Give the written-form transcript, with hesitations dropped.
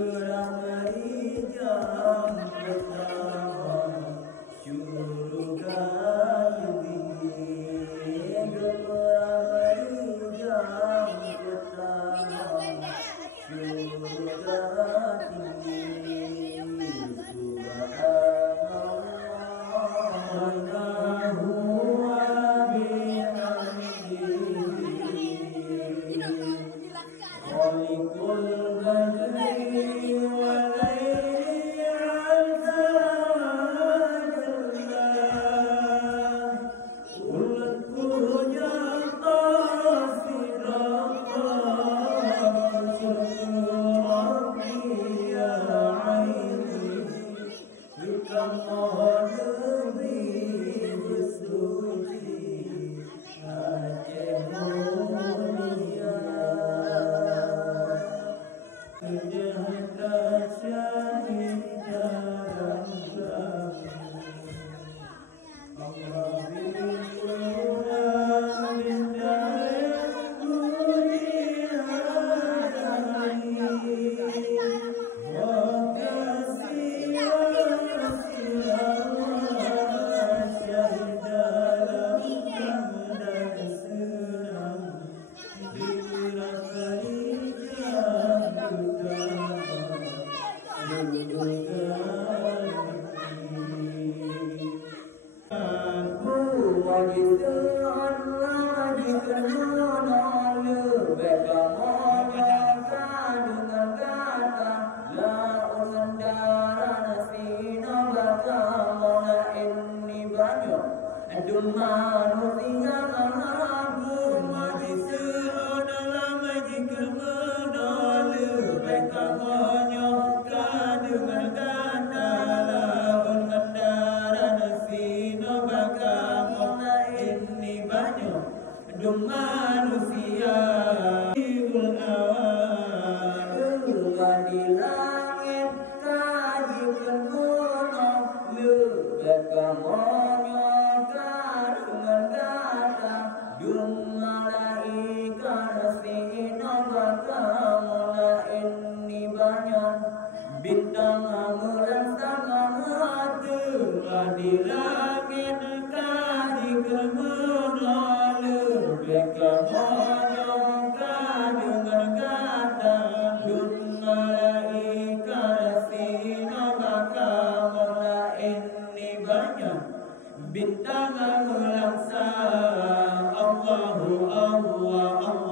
Beramai jam pertama syurga tinggi. Beramai jam pertama syurga tinggi. Manusia iul awan di langit kajikan gunung lebat kamonyo karengan kata dung malaikat sino bakamona ini banyak bintang amulan sama hati di langit kajikan gunung Kamonyo kadungan kata dun malaikat sino bakamona ini banyak bintang melangsa Allahu Allah Allah